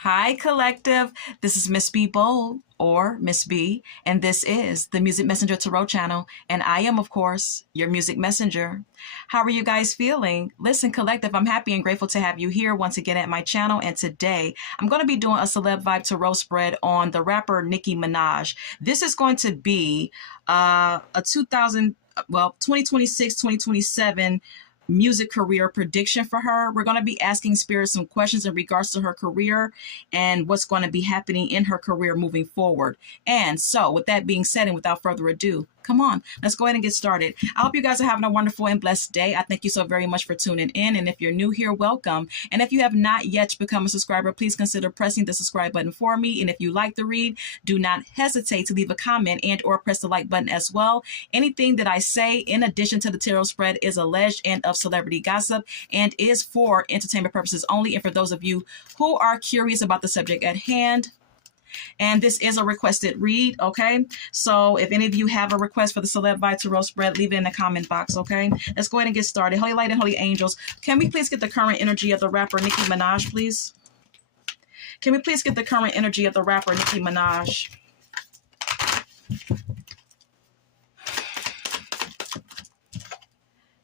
Hi, collective. This is Miss B Bold or Miss B, and this is the Music Messenger Tarot channel. And I am, of course, your music messenger. How are you guys feeling? Listen, collective, I'm happy and grateful to have you here once again at my channel. And today I'm going to be doing a Celeb Vibe Tarot spread on the rapper Nicki Minaj. This is going to be a 2026, 2027 music career prediction for her. We're going to be asking Spirit some questions in regards to her career and what's going to be happening in her career moving forward. And so, with that being said, and without further ado, come on, let's go ahead and get started. I hope you guys are having a wonderful and blessed day. I thank you so very much for tuning in. And if you're new here, welcome. And if you have not yet become a subscriber, please consider pressing the subscribe button for me. And if you like the read, do not hesitate to leave a comment and or press the like button as well. Anything that I say in addition to the tarot spread is alleged and of celebrity gossip and is for entertainment purposes only, and for those of you who are curious about the subject at hand. And this is a requested read, okay? So if any of you have a request for the Celeb Vibe Tarot spread, leave it in the comment box, okay? Let's go ahead and get started. Holy Light and Holy Angels, can we please get the current energy of the rapper Nicki Minaj, please? Can we please get the current energy of the rapper Nicki Minaj?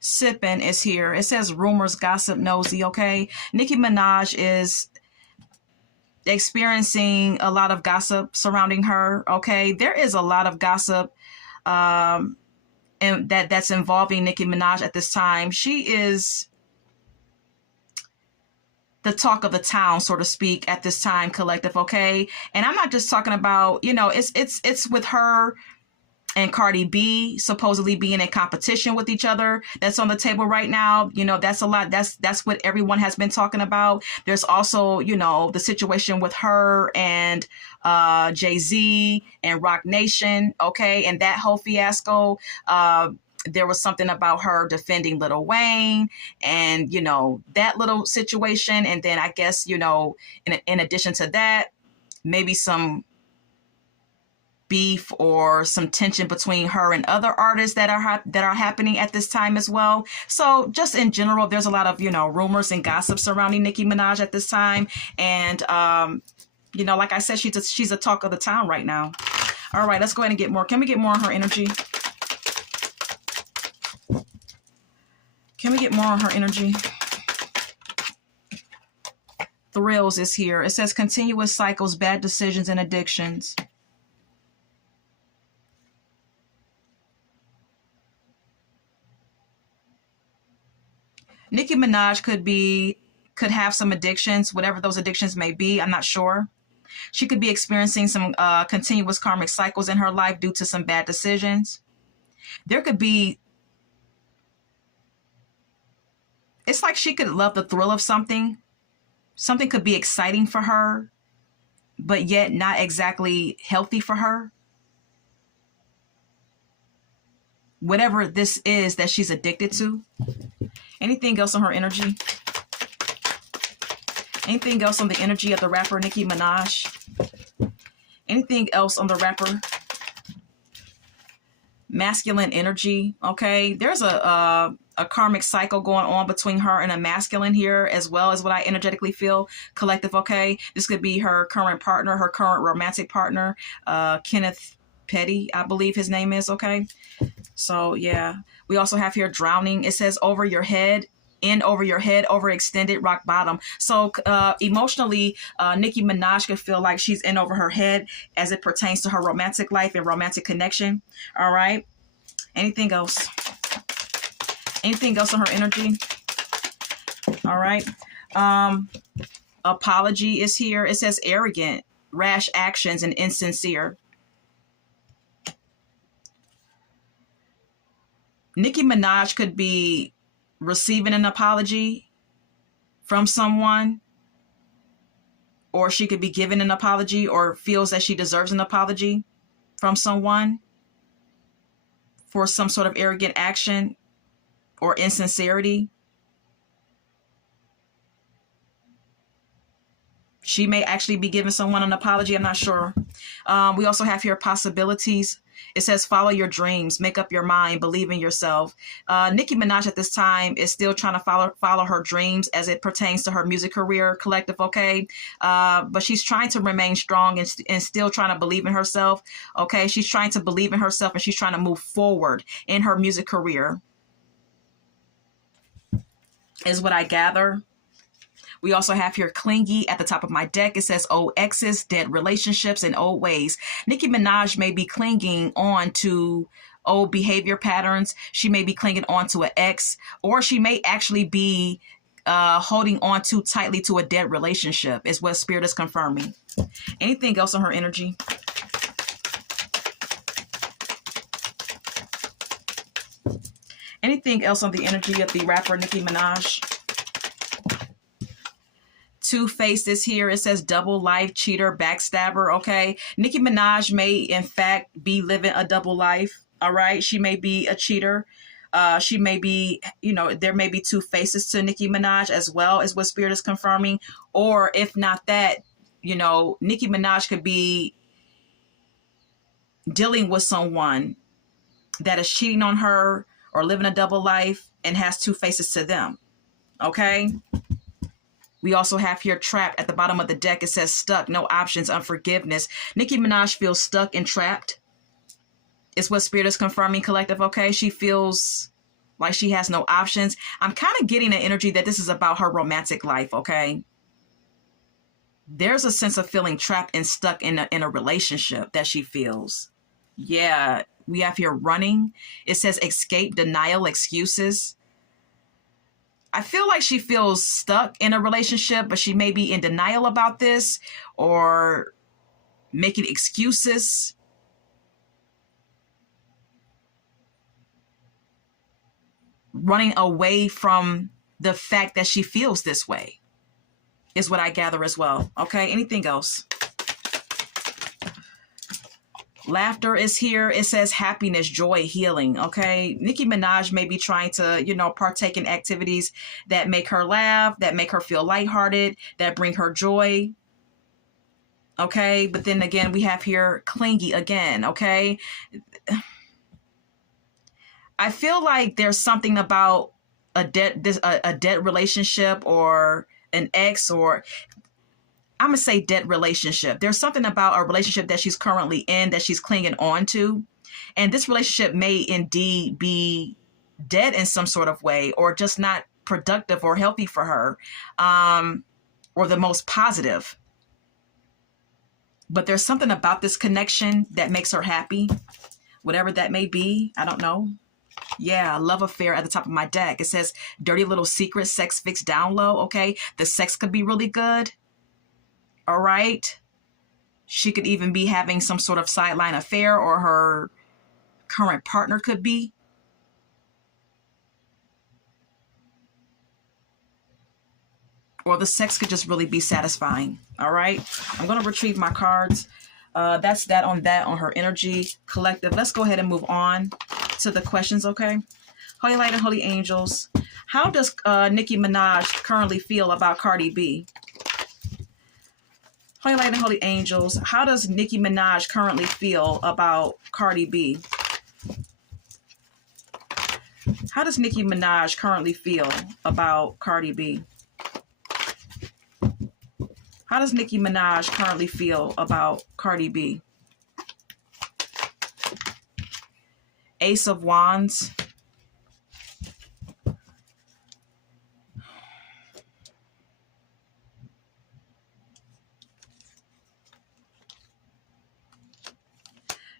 Sippin' is here. It says rumors, gossip, nosy, okay? Nicki Minaj is experiencing a lot of gossip surrounding her, okay? There is a lot of gossip and that's involving Nicki Minaj at this time. She is the talk of the town, so to speak, at this time, collective, okay? And I'm not just talking about, you know, it's with her and Cardi B supposedly being in competition with each other. That's on the table right now. You know, that's a lot. That's what everyone has been talking about. There's also, you know, the situation with her and Jay-Z and Rock Nation, okay? And that whole fiasco. There was something about her defending Lil Wayne and, you know, that little situation. And then I guess, you know, in addition to that, maybe some beef or some tension between her and other artists that are happening at this time as well. So just in general, there's a lot of, you know, rumors and gossip surrounding Nicki Minaj at this time. And, you know, like I said, she's a talk of the town right now. All right, let's go ahead and get more. Can we get more on her energy? Can we get more on her energy? Thrills is here. It says continuous cycles, bad decisions, and addictions. Nicki Minaj could have some addictions, whatever those addictions may be. I'm not sure. She could be experiencing some continuous karmic cycles in her life due to some bad decisions. There could be, it's like she could love the thrill of something. Something could be exciting for her, but yet not exactly healthy for her. Whatever this is that she's addicted to. Anything else on her energy? Anything else on the energy of the rapper Nicki Minaj? Anything else on the rapper? Masculine energy, okay? There's a karmic cycle going on between her and a masculine here, as well as what I energetically feel, collective, okay? This could be her current partner, her current romantic partner, Kenneth Petty, I believe his name is, okay? So yeah, we also have here drowning. It says over your head, in over your head, overextended, rock bottom. So emotionally, Nicki Minaj could feel like she's in over her head as it pertains to her romantic life and romantic connection. All right. Anything else? Anything else on her energy? All right. Apology is here. It says arrogant, rash actions, and insincere. Nicki Minaj could be receiving an apology from someone, or she could be given an apology or feels that she deserves an apology from someone for some sort of arrogant action or insincerity. She may actually be giving someone an apology. I'm not sure. We also have here possibilities. It says, follow your dreams, make up your mind, believe in yourself. Nicki Minaj at this time is still trying to follow her dreams as it pertains to her music career, collective, okay? But she's trying to remain strong and still trying to believe in herself, okay? She's trying to believe in herself and she's trying to move forward in her music career, is what I gather. We also have here clingy at the top of my deck. It says old exes, dead relationships, and old ways. Nicki Minaj may be clinging on to old behavior patterns. She may be clinging on to an ex, or she may actually be holding on too tightly to a dead relationship, is what Spirit is confirming. Anything else on her energy? Anything else on the energy of the rapper Nicki Minaj? Two-Faced is here. It says double life, cheater, backstabber. Okay. Nicki Minaj may, in fact, be living a double life. All right. She may be a cheater. She may be, there may be two faces to Nicki Minaj as well, as what Spirit is confirming. Or if not that, Nicki Minaj could be dealing with someone that is cheating on her or living a double life and has two faces to them. Okay. We also have here trapped at the bottom of the deck. It says stuck, no options, unforgiveness. Nicki Minaj feels stuck and trapped. It's what Spirit is confirming, collective, okay? She feels like she has no options. I'm kind of getting the energy that this is about her romantic life, okay? There's a sense of feeling trapped and stuck in a relationship that she feels. Yeah, we have here running. It says escape, denial, excuses. I feel like she feels stuck in a relationship, but she may be in denial about this or making excuses. Running away from the fact that she feels this way is what I gather as well. Okay, anything else? Laughter is here. It says happiness, joy, healing. Okay. Nicki Minaj may be trying to, partake in activities that make her laugh, that make her feel lighthearted, that bring her joy. Okay. But then again, we have here clingy again. Okay. I feel like there's something about a dead relationship or an ex, or I'm going to say dead relationship. There's something about a relationship that she's currently in that she's clinging on to. And this relationship may indeed be dead in some sort of way, or just not productive or healthy for her, or the most positive. But there's something about this connection that makes her happy, whatever that may be. I don't know. Yeah, love affair at the top of my deck. It says dirty little secret, sex fixed down low. Okay, the sex could be really good. All right. She could even be having some sort of sideline affair, or her current partner could be. Or the sex could just really be satisfying. All right. I'm going to retrieve my cards. That's that on her energy, collective. Let's go ahead and move on to the questions. Okay. Holy Light and Holy Angels. How does Nicki Minaj currently feel about Cardi B? Holy Light and Holy Angels, how does Nicki Minaj currently feel about Cardi B? How does Nicki Minaj currently feel about Cardi B? How does Nicki Minaj currently feel about Cardi B? Ace of Wands.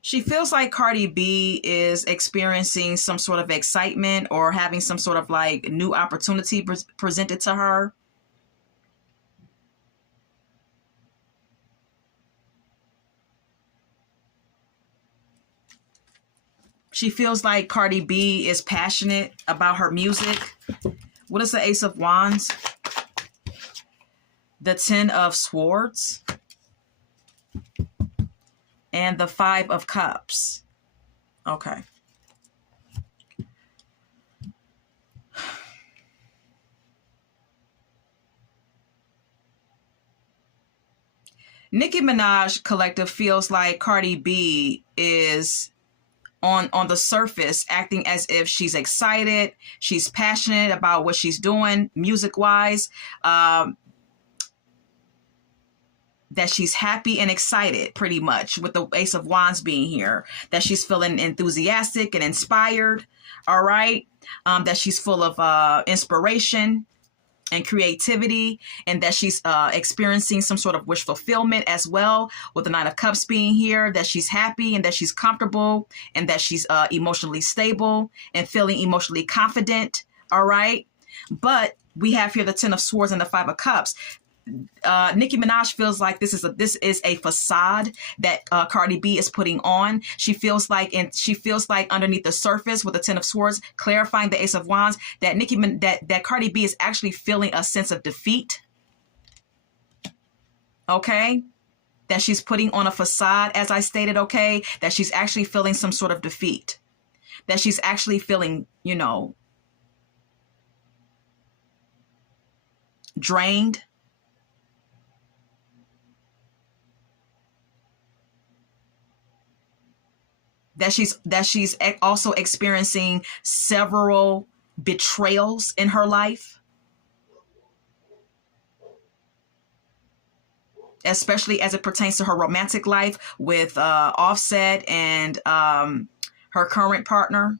She feels like Cardi B is experiencing some sort of excitement or having some sort of like new opportunity presented to her. She feels like Cardi B is passionate about her music. What is the Ace of Wands? The Ten of Swords. And the Five of Cups. Okay. Nicki Minaj collective feels like Cardi B is on the surface acting as if she's excited, she's passionate about what she's doing music wise, that she's happy and excited pretty much with the Ace of Wands being here, that she's feeling enthusiastic and inspired, all right, that she's full of inspiration and creativity, and that she's experiencing some sort of wish fulfillment as well with the Nine of Cups being here, that she's happy and that she's comfortable and that she's emotionally stable and feeling emotionally confident, all right? But we have here the Ten of Swords and the Five of Cups. Nicki Minaj feels like this is a facade that Cardi B is putting on. She feels like underneath the surface with the Ten of Swords, clarifying the Ace of Wands, that that Cardi B is actually feeling a sense of defeat. Okay, that she's putting on a facade, as I stated. Okay, that she's actually feeling some sort of defeat. That she's actually feeling, drained. That she's also experiencing several betrayals in her life, especially as it pertains to her romantic life with Offset and her current partner.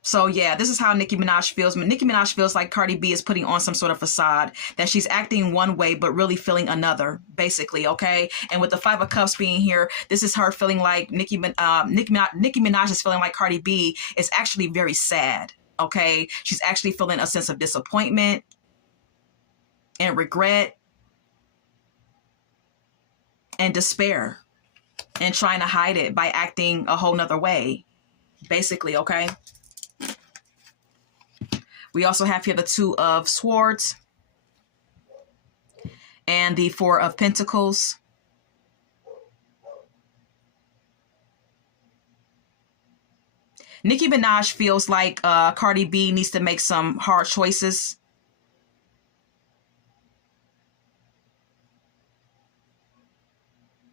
So yeah, this is how Nicki Minaj feels. Nicki Minaj feels like Cardi B is putting on some sort of facade, that she's acting one way but really feeling another, basically, okay? And with the Five of Cups being here, this is her feeling like Nicki Minaj is feeling like Cardi B is actually very sad, okay? She's actually feeling a sense of disappointment and regret and despair and trying to hide it by acting a whole nother way, basically, okay? We also have here the Two of Swords and the Four of Pentacles. Nicki Minaj feels like Cardi B needs to make some hard choices.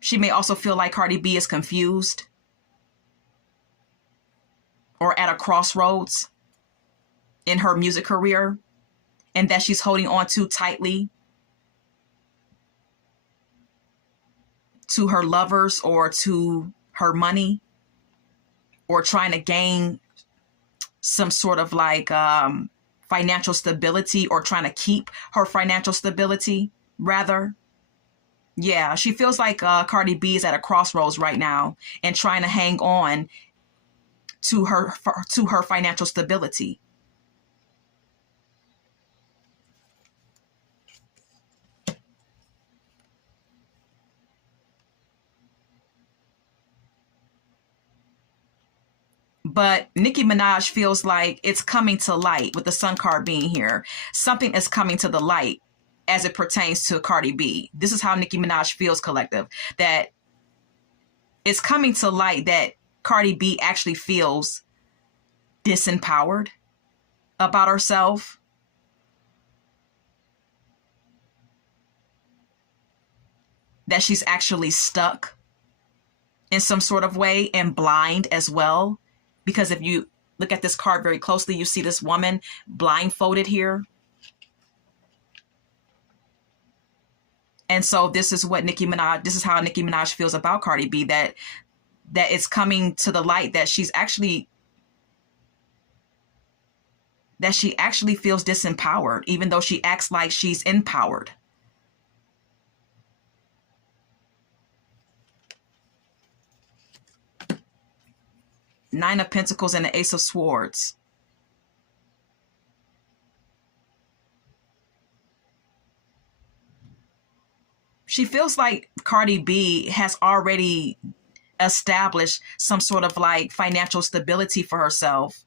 She may also feel like Cardi B is confused or at a crossroads in her music career, and that she's holding on too tightly to her lovers or to her money, or trying to gain some sort of like financial stability, or trying to keep her financial stability, rather. Yeah, she feels like Cardi B is at a crossroads right now and trying to hang on to her financial stability. But Nicki Minaj feels like it's coming to light with the Sun card being here. Something is coming to the light as it pertains to Cardi B. This is how Nicki Minaj feels, collective, that it's coming to light that Cardi B actually feels disempowered about herself. That she's actually stuck in some sort of way and blind as well. Because if you look at this card very closely, you see this woman blindfolded here. And so this is how Nicki Minaj feels about Cardi B, that it's coming to the light that she actually feels disempowered, even though she acts like she's empowered. Nine of Pentacles and the Ace of Swords. She feels like Cardi B has already established some sort of like financial stability for herself.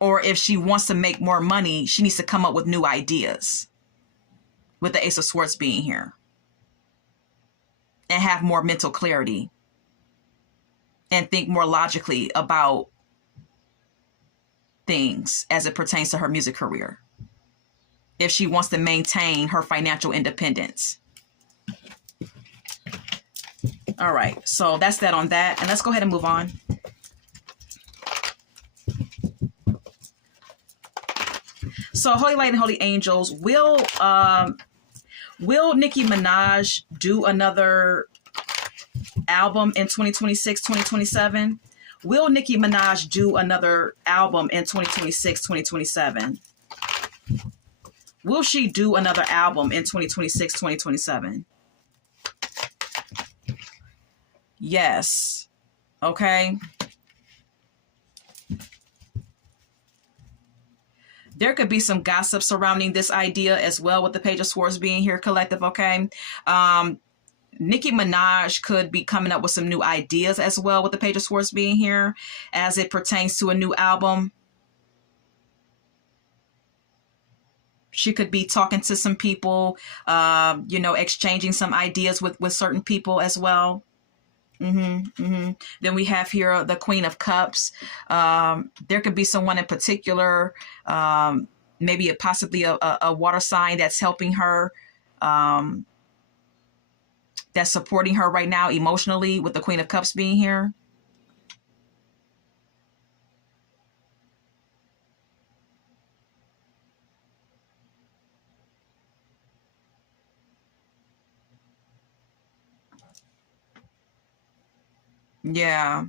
Or if she wants to make more money, she needs to come up with new ideas, with the Ace of Swords being here. and have more mental clarity and think more logically about things as it pertains to her music career, if she wants to maintain her financial independence. All right, so that's that on that. And let's go ahead and move on. So Holy Light and Holy Angels, will Nicki Minaj do another album in 2026, 2027? Will Nicki Minaj do another album in 2026, 2027? Will she do another album in 2026, 2027? Yes. Okay. There could be some gossip surrounding this idea as well, with the Page of Swords being here, collective. Okay. Nicki Minaj could be coming up with some new ideas as well, with the Page of Swords being here, as it pertains to a new album. She could be talking to some people, exchanging some ideas with certain people as well. Then we have here the Queen of Cups. There could be someone in particular, maybe possibly a water sign that's helping her, that's supporting her right now emotionally, with the Queen of Cups being here. Yeah.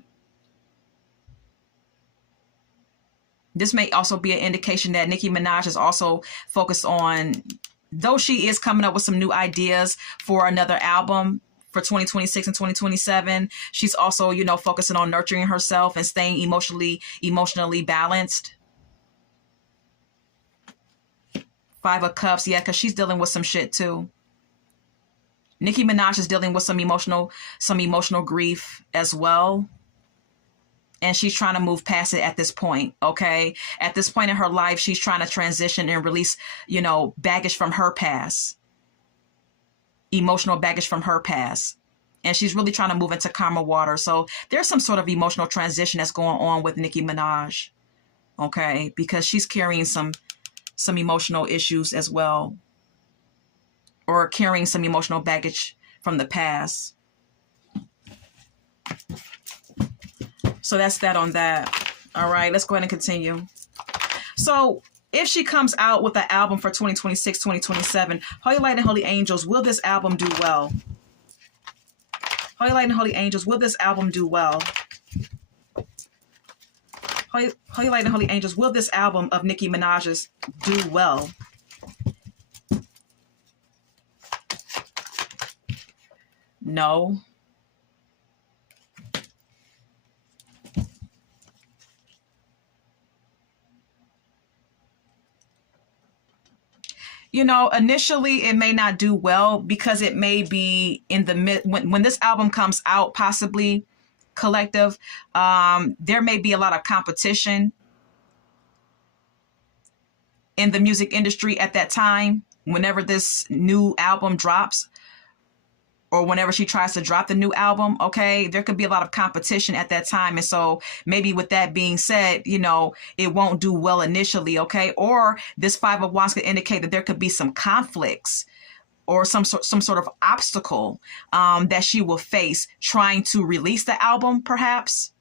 This may also be an indication that Nicki Minaj is also focused on, though she is coming up with some new ideas for another album for 2026 and 2027, she's also, focusing on nurturing herself and staying emotionally balanced. Five of Cups, yeah, because she's dealing with some shit too. Nicki Minaj is dealing with some emotional grief as well. And she's trying to move past it at this point, okay? At this point in her life, she's trying to transition and release, baggage from her past. Emotional baggage from her past. And she's really trying to move into calmer water. So there's some sort of emotional transition that's going on with Nicki Minaj, okay? Because she's carrying some emotional issues as well, or carrying some emotional baggage from the past. So that's that on that. All right, let's go ahead and continue. So if she comes out with an album for 2026, 2027, Holy Light and Holy Angels, will this album do well? Holy Light and Holy Angels, will this album do well? Holy Light and Holy Angels, will this album of Nicki Minaj's do well? No. Initially it may not do well, because it may be in the mid, when this album comes out, possibly, collective, there may be a lot of competition in the music industry at that time, whenever this new album drops, or whenever she tries to drop the new album, okay, there could be a lot of competition at that time. And so maybe with that being said, it won't do well initially, okay? Or this Five of Wands could indicate that there could be some conflicts or some sort of obstacle that she will face trying to release the album, perhaps.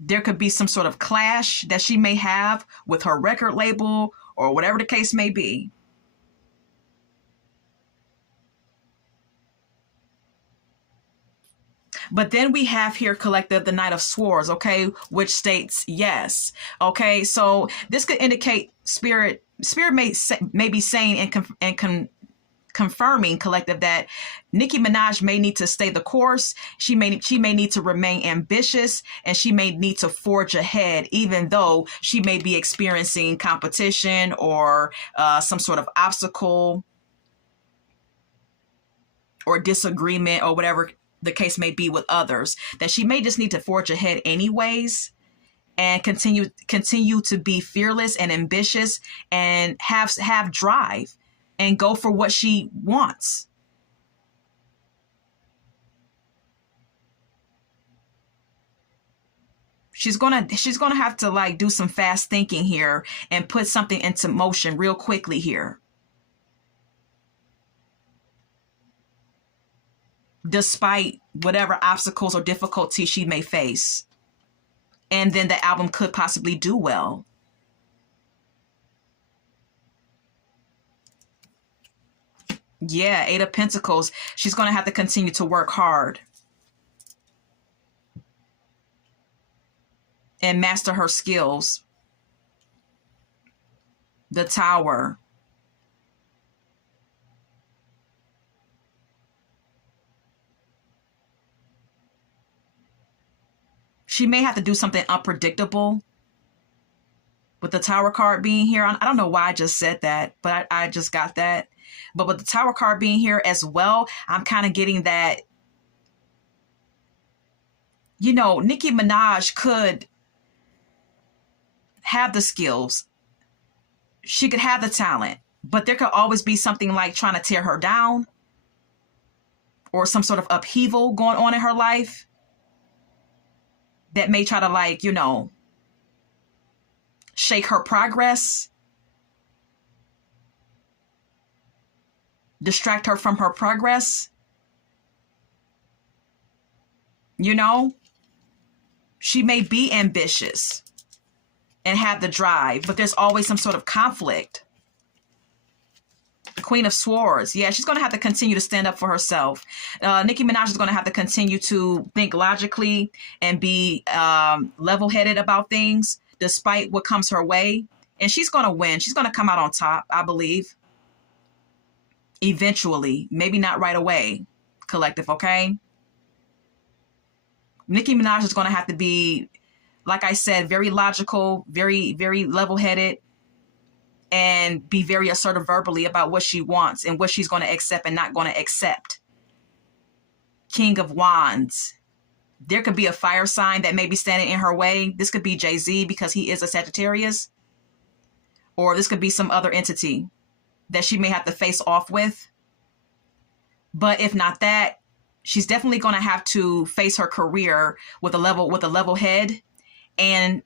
There could be some sort of clash that she may have with her record label, or whatever the case may be. But then we have here, collective, the Knight of Swords, okay, which states yes. Okay, so this could indicate Spirit may be saying and confirming, collective, that Nicki Minaj may need to stay the course. She may need to remain ambitious, and she may need to forge ahead, even though she may be experiencing competition or some sort of obstacle or disagreement, or whatever the case may be with others, that she may just need to forge ahead anyways, and continue to be fearless and ambitious, and have drive, and go for what she wants. She's gonna have to like do some fast thinking here and put something into motion real quickly here. Despite whatever obstacles or difficulties she may face. And then the album could possibly do well. Yeah, Eight of Pentacles. She's going to have to continue to work hard and master her skills. The Tower. She may have to do something unpredictable with the Tower card being here. I don't know why I just said that, but I just got that. But with the Tower card being here as well, I'm kind of getting that, you know, Nicki Minaj could have the skills. She could have the talent, but there could always be something like trying to tear her down or some sort of upheaval going on in her life that may try to, like, you know, shake her progress, distract her from her progress. You know, she may be ambitious and have the drive, but there's always some sort of conflict. The Queen of Swords. Yeah, she's going to have to continue to stand up for herself. Nicki Minaj is going to have to continue to think logically and be level-headed about things despite what comes her way. And she's going to win. She's going to come out on top, I believe. Eventually. Maybe not right away, collective, okay? Nicki Minaj is going to have to be, like I said, very logical, very, very level-headed, and be very assertive verbally about what she wants and what she's going to accept and not going to accept. King of Wands. There could be a fire sign that may be standing in her way. This could be Jay-Z because he is a Sagittarius. Or this could be some other entity that she may have to face off with. But if not that, she's definitely going to have to face her career with a level head and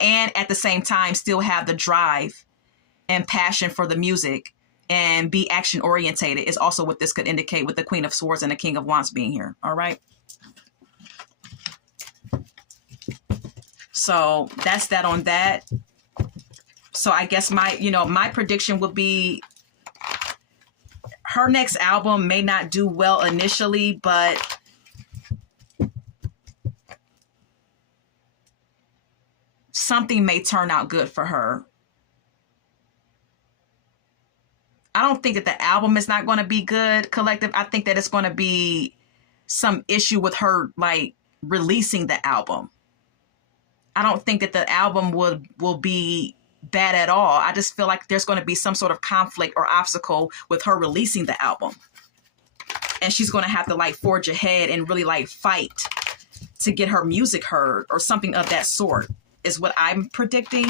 at the same time still have the drive and passion for the music and be action orientated is also what this could indicate with the Queen of Swords and the King of Wands being here. All right. So that's that on that. So I guess my prediction would be her next album may not do well initially, but something may turn out good for her. I don't think that the album is not going to be good, collective. I think that it's going to be some issue with her, like, releasing the album. I don't think that the album will be bad at all. I just feel like there's going to be some sort of conflict or obstacle with her releasing the album. And she's going to have to, like, forge ahead and really, like, fight to get her music heard or something of that sort is what I'm predicting.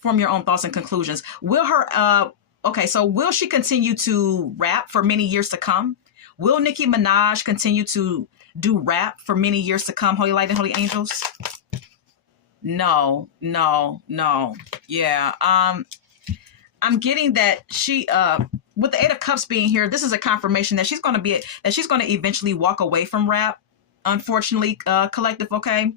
Form your own thoughts and conclusions. Will she continue to rap for many years to come? Will Nicki Minaj continue to do rap for many years to come, Holy Light and Holy Angels? No. Yeah. I'm getting that she, with the Eight of Cups being here, this is a confirmation that she's going to eventually walk away from rap. Unfortunately, collective, okay?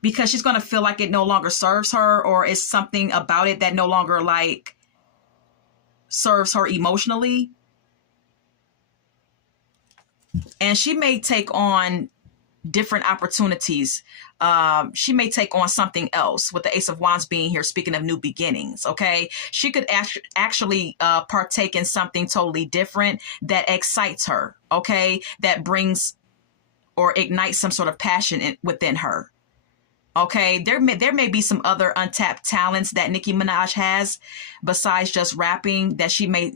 Because she's going to feel like it no longer serves her, or it's something about it that no longer, like, serves her emotionally. And she may take on different opportunities. She may take on something else with the Ace of Wands being here, speaking of new beginnings, okay? She could actually partake in something totally different that excites her, okay? That brings or ignites some sort of passion within her. Okay, there may be some other untapped talents that Nicki Minaj has besides just rapping that she may,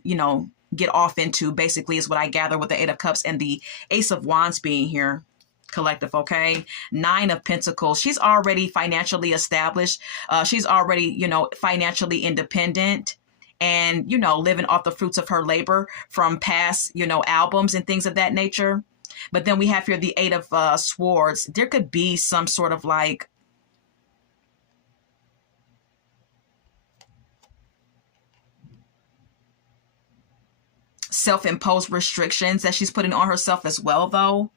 get off into, basically, is what I gather with the Eight of Cups and the Ace of Wands being here. collective, okay? Nine of Pentacles. She's already financially established. She's already, financially independent and, living off the fruits of her labor from past, albums and things of that nature. But then we have here the Eight of Swords. There could be some sort of like self-imposed restrictions that she's putting on herself as well, though.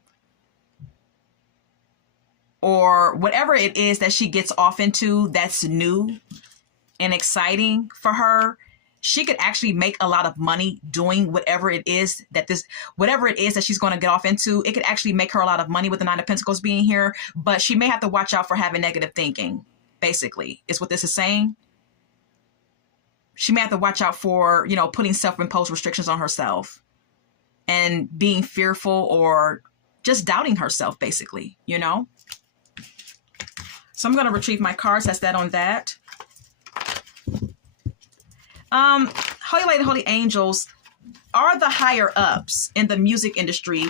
Or whatever it is that she gets off into that's new and exciting for her. She could actually make a lot of money doing whatever it is that she's going to get off into. It could actually make her a lot of money with the Nine of Pentacles being here, but she may have to watch out for having negative thinking, basically, is what this is saying. She may have to watch out for, putting self-imposed restrictions on herself and being fearful or just doubting herself, basically, So I'm going to retrieve my cards. That's that on that. Holy Lady, Holy Angels, are the higher ups in the music industry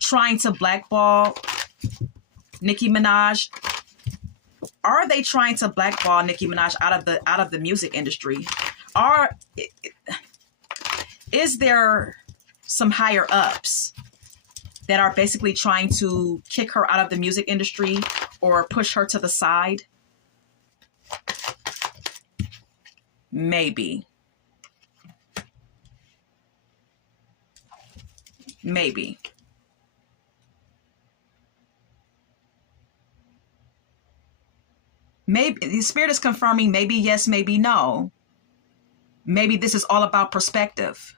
trying to blackball Nicki Minaj? Are they trying to blackball Nicki Minaj out of the music industry? Is there some higher ups that are basically trying to kick her out of the music industry or push her to the side? Maybe. Maybe. Maybe the Spirit is confirming maybe yes, maybe no. Maybe this is all about perspective,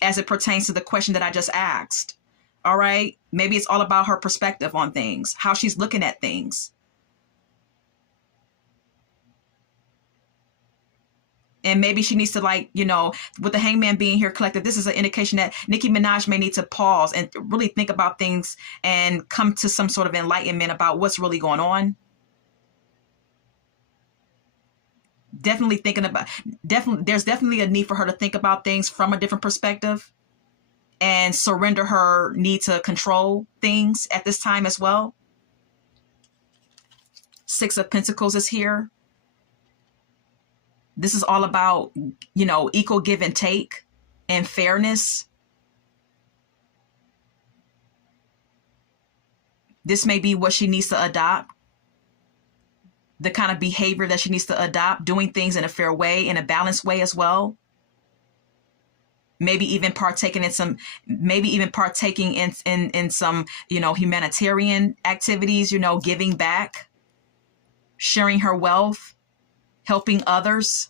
as it pertains to the question that I just asked. All right. Maybe it's all about her perspective on things, how she's looking at things. And maybe she needs to, with the Hangman being here collective, this is an indication that Nicki Minaj may need to pause and really think about things and come to some sort of enlightenment about what's really going on. There's definitely a need for her to think about things from a different perspective and surrender her need to control things at this time as well. Six of Pentacles is here. This is all about, equal give and take and fairness. This may be what she needs to adopt. The kind of behavior that she needs to adopt, doing things in a fair way, in a balanced way as well. Maybe even partaking in some humanitarian activities, giving back, sharing her wealth, helping others.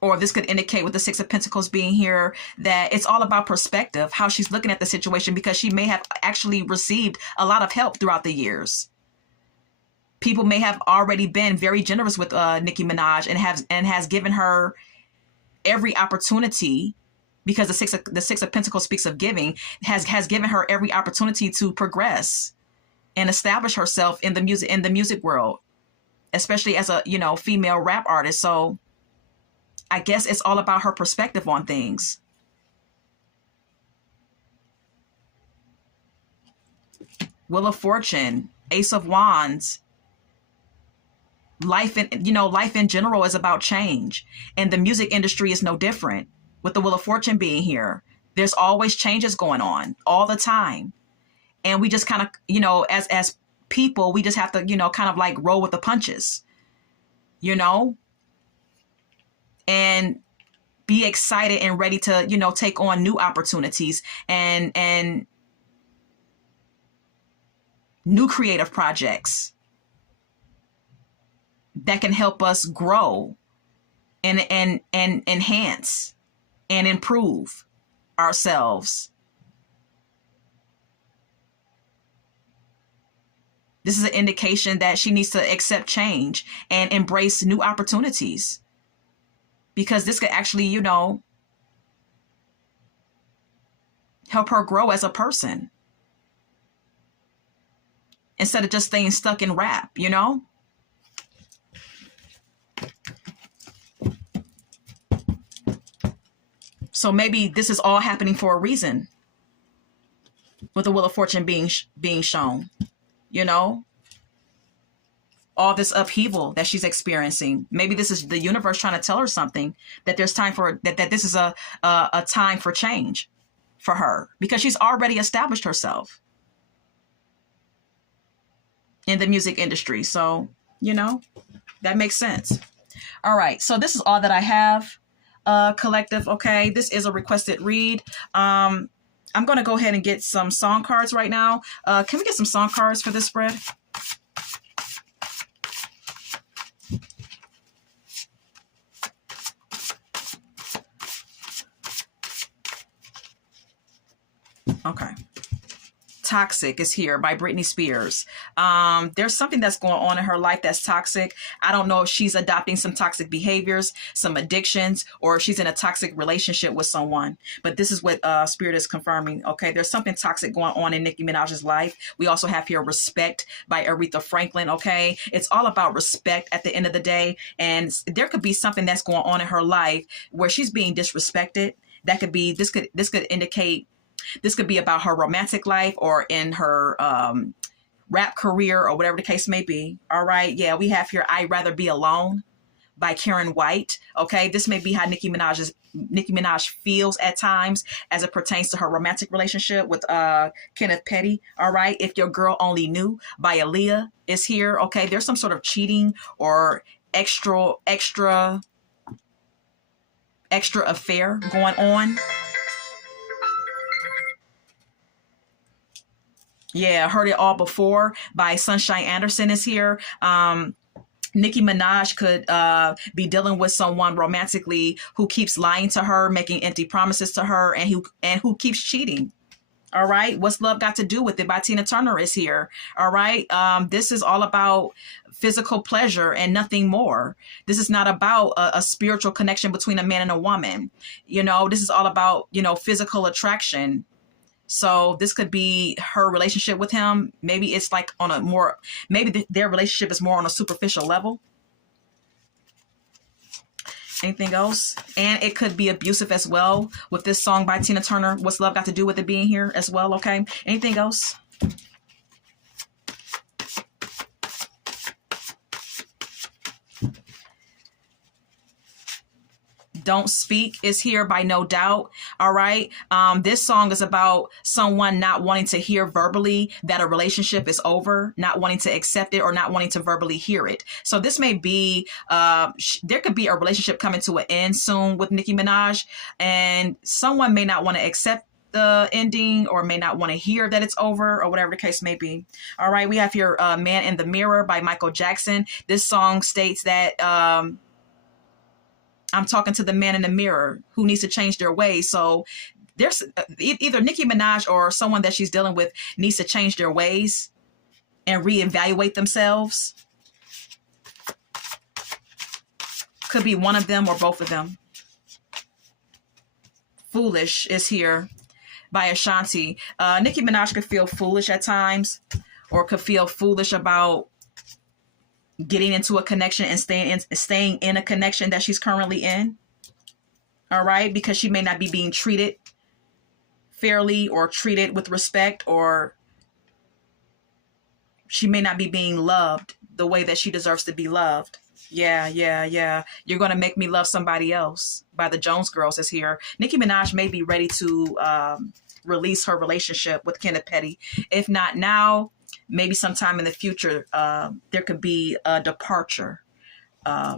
Or this could indicate with the Six of Pentacles being here that it's all about perspective, how she's looking at the situation, because she may have actually received a lot of help throughout the years. People may have already been very generous with Nicki Minaj and has given her every opportunity, because the Six of Pentacles speaks of giving, has given her every opportunity to progress and establish herself in the music world, especially as a female rap artist. So I guess it's all about her perspective on things. Wheel of Fortune, Ace of Wands. Life in general is about change, and the music industry is no different. With the Wheel of Fortune being here, there's always changes going on all the time, and we just kind of, as people, we just have to, kind of like roll with the punches, and be excited and ready to, take on new opportunities and new creative projects that can help us grow and enhance and improve ourselves. This is an indication that she needs to accept change and embrace new opportunities, because this could actually, help her grow as a person instead of just staying stuck in rap, So maybe this is all happening for a reason, with the Wheel of Fortune being shown. You know, all this upheaval that she's experiencing. Maybe this is the universe trying to tell her something, that there's time for that this is a time for change for her, because she's already established herself in the music industry. So, you know, that makes sense. All right. So this is all that I have, collective. Okay. This is a requested read. I'm going to go ahead and get some song cards right now. Can we get some song cards for this spread? Okay. Toxic is here by Britney Spears. There's something that's going on in her life that's toxic. I don't know if she's adopting some toxic behaviors, some addictions, or if she's in a toxic relationship with someone. But this is what Spirit is confirming. Okay, there's something toxic going on in Nicki Minaj's life. We also have here Respect by Aretha Franklin. Okay, it's all about respect at the end of the day. And there could be something that's going on in her life where she's being disrespected. That could be, this could indicate, this could be about her romantic life or in her rap career or whatever the case may be. All right. Yeah, we have here I'd Rather Be Alone by Karen White. Okay. This may be how Nicki Minaj feels at times as it pertains to her romantic relationship with Kenneth Petty. All right. If Your Girl Only Knew by Aaliyah is here. Okay. There's some sort of cheating or extra affair going on. Yeah, Heard It All Before by Sunshine Anderson is here. Nicki Minaj could be dealing with someone romantically who keeps lying to her, making empty promises to her, and who keeps cheating. All right. What's Love Got to Do with It by Tina Turner is here. All right. This is all about physical pleasure and nothing more. This is not about a spiritual connection between a man and a woman. You know, this is all about, you know, physical attraction. So this could be her relationship with him. Maybe it's like on a more, maybe their relationship is more on a superficial level. Anything else? And it could be abusive as well with this song by Tina Turner. What's Love Got to Do with It being here as well? Okay. Anything else? Don't Speak is here by No Doubt. All right. This song is about someone not wanting to hear verbally that a relationship is over, not wanting to accept it or not wanting to verbally hear it. So this may be, there could be a relationship coming to an end soon with Nicki Minaj, and someone may not want to accept the ending or may not want to hear that it's over or whatever the case may be. All right. We have here Man in the Mirror by Michael Jackson. This song states that, I'm talking to the man in the mirror who needs to change their ways. So there's either Nicki Minaj or someone that she's dealing with needs to change their ways and reevaluate themselves. Could be one of them or both of them. Foolish is here by Ashanti. Nicki Minaj could feel foolish at times, or could feel foolish about getting into a connection and staying in a connection that she's currently in. All right. Because she may not be being treated fairly or treated with respect, or she may not be being loved the way that she deserves to be loved. Yeah. You're going to Make Me Love Somebody Else by the Jones Girls is here. Nicki Minaj may be ready to release her relationship with Kenneth Petty. If not now, maybe sometime in the future, there could be a departure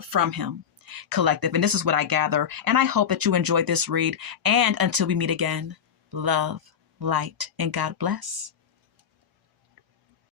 from him, collective. And this is what I gather. And I hope that you enjoyed this read. And until we meet again, love, light, and God bless.